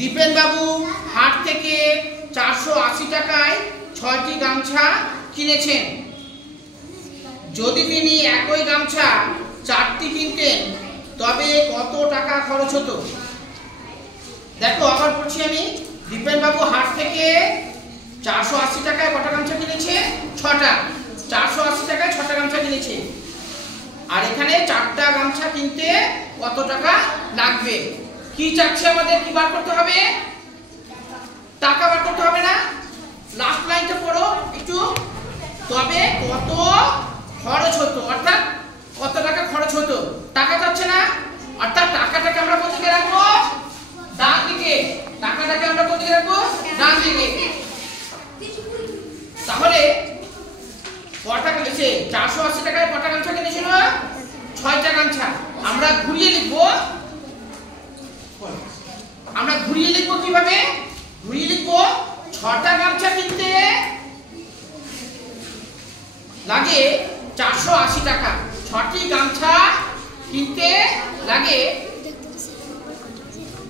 দীপেন বাবু হাট থেকে 480 টাকায় 6টি গামছা কিনেছেন। যদি তিনি একই গামছা 4টি কিনতেন তবে কত টাকা খরচ হতো? দেখো আবার পড়ছি আমি। দীপেন বাবু হাট থেকে 480 টাকায় কটা গামছা কিনেছে? 6টা। 480 টাকায় 6টা গামছা কিনেছে। আর এখানে 4টা গামছা কিনতে কত টাকা লাগবে? কি চাচ্ছে আমাদের? কি বার করতে হবে? টাকা বার করতে হবে না? লাস্ট লাইনটা পড়ো একটু। তবে কত খরচ হতো, অর্থাৎ কত টাকা খরচ হতো। টাকা চাচ্ছে না, অর্থাৎ টাকাটাকে আমরা কোন দিকে রাখবো? ডান দিকে। টাকাটাকে আমরা কোন দিকে রাখবো? ডান দিকে। তাহলে কটা কিনেছে? 480 টাকায় কটা গামছা কিনেছিল? 6টা গামছা। আমরা ঘুরিয়ে লিখবো। আমরা ঘুরিয়ে লিখবো কিভাবে? ঘুরিয়ে লিখবো 6টা গামছা কিনতে লাগে 480 টাকা। 6টি গামছা কিনতে লাগে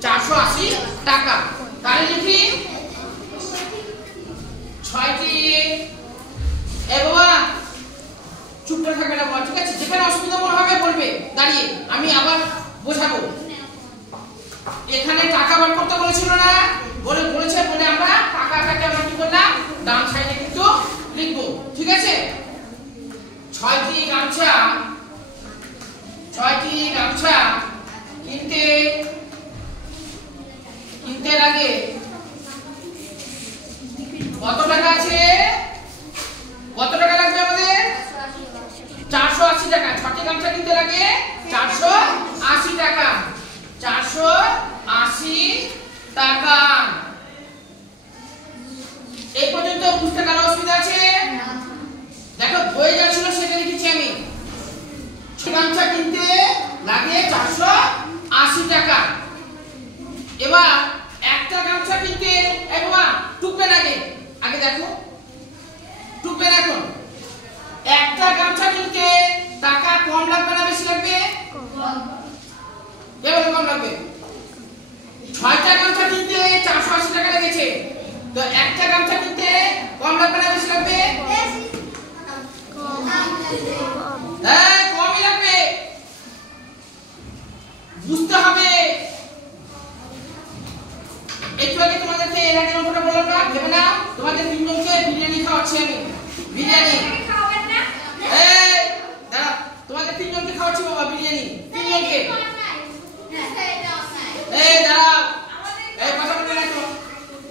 480 টাকা। তাহলে লিখি 6টি। এ বাবা চুপটা থাকবে না, ঠিক আছে? যেখানে অসুবিধা মনে হবে বলবে দাঁড়িয়ে, আমি আবার বোঝাবো। এখানে টাকা বার করতে বলেছিল না? বলেছে, বলে আমরা টাকাটাকে আমরা কি করলাম? ডান সাইডে কিন্তু লিখবো, ঠিক আছে? 6টি গামছা কিনতে লাগে কত টাকা আছে? কত টাকা লাগবে আমাদের? 480 টাকা। 6টি গামছা কিনতে লাগে 480 টাকা। 480 টাকা। এই পর্যন্ত বুঝতে কারো অসুবিধা আছে? দেখো বই যা ছিল সেটা লিখেছি আমি। গামছা কিনতে লাগে 480 টাকা। এবার একটা গামছা কিনতে টুকবেন আগে দেখো, টুকবেন। এখন একটা গামছা কিনতে টাকা কম লাগবে না বেশি লাগবে? এবার কম লাগবে। 6টা গামছা কিনতে 480 টাকা লেগেছে, তো একটা গামছা কিনতে কম লাগবে না বেশি লাগবে? হ্যাঁ, কমই লাগবে। বুঝতে হবে। একটু আগে তোমাদেরকে এর আগে অঙ্কটা বললাম না? ভেবে না, তোমাদের তিনজনকে বিরিয়ানি খাওয়াচ্ছি আমি। বিরিয়ানি খাওয়াবেন না? এই দাঁড়া, তোমাদের তিনজনকে খাওয়াচ্ছি বাবা বিরিয়ানি। তিনজনকে। এই দাঁড়াও, এই কথা বলবে না তো,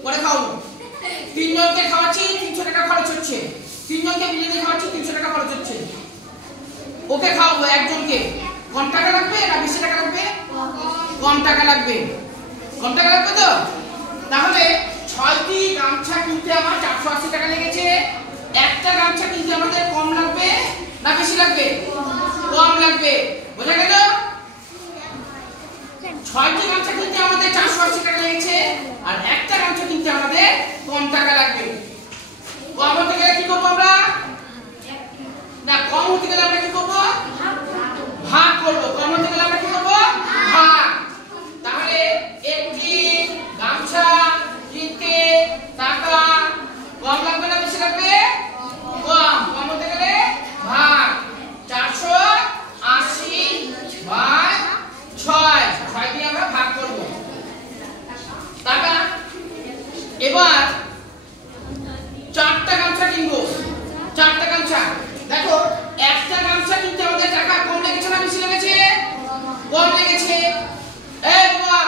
পরে খাওয়াবো। তিনজনকে খাওয়াচ্ছি, 300 টাকা খরচ হচ্ছে। তিনজনকে বিরিয়ানি খাওয়াচ্ছি, 300 টাকা খরচ হচ্ছে। ওকে খাওয়াবো একজনকে। কম টাকা লাগবে না বেশি টাকা লাগবে? কম টাকা লাগবে। কম টাকা লাগবে তো? তাহলে 6টি গামছা কিনতে আমার 480 টাকা লেগেছে। একটা গামছা কিনতে আমাদের কম লাগবে না বেশি লাগবে? কম লাগবে। বোঝা গেল? 6টি গামছা কিনতে আমাদের 480 টাকা লেগেছে, আর একটা গামছা কিনতে আমাদের কম টাকা লাগবে। কম হতে গেলে কি করবো আমরা? না, কম হতে গেলে আমরা কি করবো? ভাগ করবো। কম হতে গেলে আমরা কি করবো? ভাগ। তাহলে একটি গামছা কিনতে টাকা কম লাগবে না বেশি লাগবে? কম। কম হতে গেলে ভাগ। 480 ভাগ 6। 6 দিয়ে আমরা ভাগ করব টাকা। এবার 4টা গামছা কিনবো। 4টা গামছা। দেখো একটা গামছা কিনতে আমাদের টাকা কম লেগেছে না বেশি লেগেছে? কম লেগেছে। এই বাবা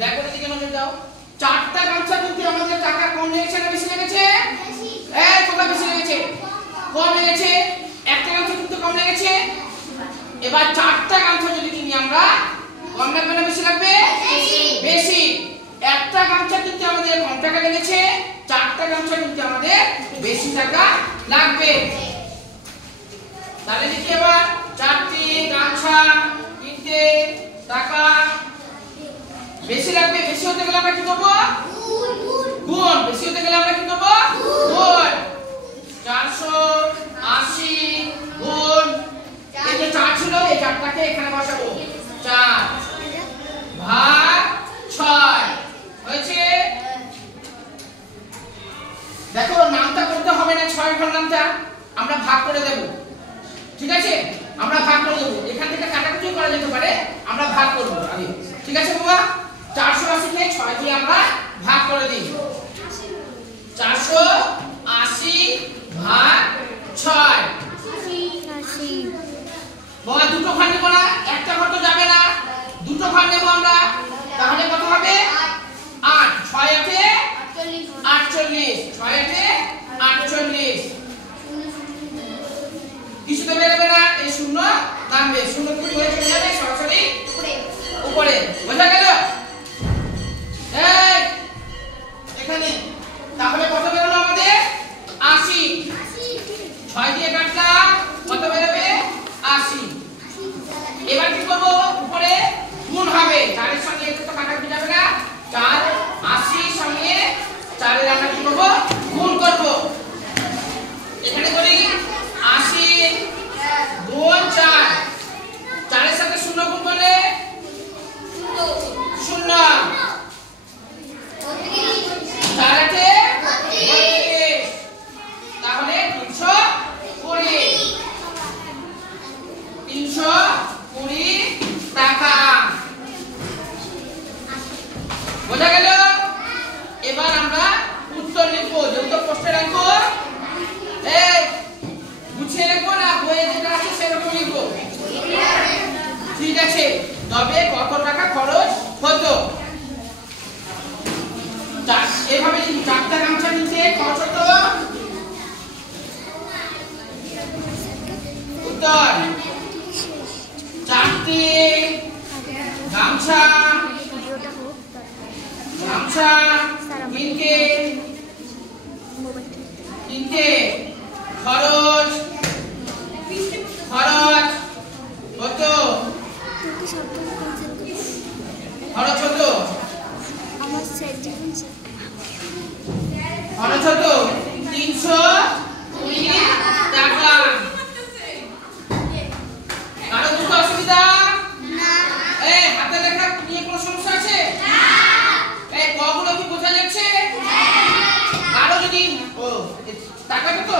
দেখো এদিকে নজর দাও। 4টা গামছা কিনতে আমাদের টাকা কম লেগেছে না বেশি লেগেছে? এই তোমরা বেশি লেগেছে। কম লেগেছে। একটা গামছা কিনতে কম লেগেছে। এবার 4টা গামছা যদি কিনি আমরা, কম লাগবে না বেশি লাগবে? বেশি। একটা গামছা কিনতে আমাদের কম টাকা লেগেছে, 4টা গামছা কিনতে আমাদের বেশি টাকা লাগবে। তাহলে লিখি এবার 4টি গামছা কিনতে টাকা বেশি লাগবে। বেশি হতে গেলে আমরা কি করব? গুণ। বেশি হতে গেলে আমরা কি করব? গুণ। 480 গুণ এই যে 4 ছিল, এই 4টাকে এখানে বসাবো। 4 ভাগ 6 ঠিক আছে বাবা? 480 কে 6 দিয়ে আমরা ভাগ করে দিই। 480 ভাগ 6। বাবা দুটো ঘর নেব না, একটা ঘর তো যাবে না, দুটো ঘর নেব আমরা। তাহলে কত হবে? 8। 6 8 48। 6 8 48। কিছুতে বেরোবে না, এই শূন্য নামবে, শূন্য কি করে চলে যাবে সরাসরি উপরে। বোঝা গেল? এই এখানে তাহলে কত বেরোলো আমাদের? 80। 6 দিয়ে কাটলাম, কত বেরোবে? 80। এবার কি করব? উপরে গুণ হবে, 4 এর সঙ্গে এটা তো কাটা যাবে না। 4 80 সঙ্গে 4 এর আমরা কি করব? গুণ করব। এখানে করি 80 গুণ 4। 4 এর সাথে 0 গুণ করলে 0। 4 8 32। তাহলে 320 টাকা। বোঝা গেল? এবার আমরা উত্তর লিখব। যেহেতু প্রশ্নের অঙ্ক এই গুছিয়ে লিখবো না, বইয়ে যেটা আছে সেরকম লিখবো। ঠিক আছে, তবে কত টাকা খরচ হতো? এভাবে লিখি, 4টা গামছা নিতে খরচ হতো। উত্তর 4টি গামছা কিনতে খরচ হতো। খরচ হতো 320 টাকা। কারো দুটো অসুবিধা? এই হাতে লেখা নিয়ে কোনো সমস্যা আছে? এই কগুলো কি বোঝা যাচ্ছে? কারো যদি টাকা তো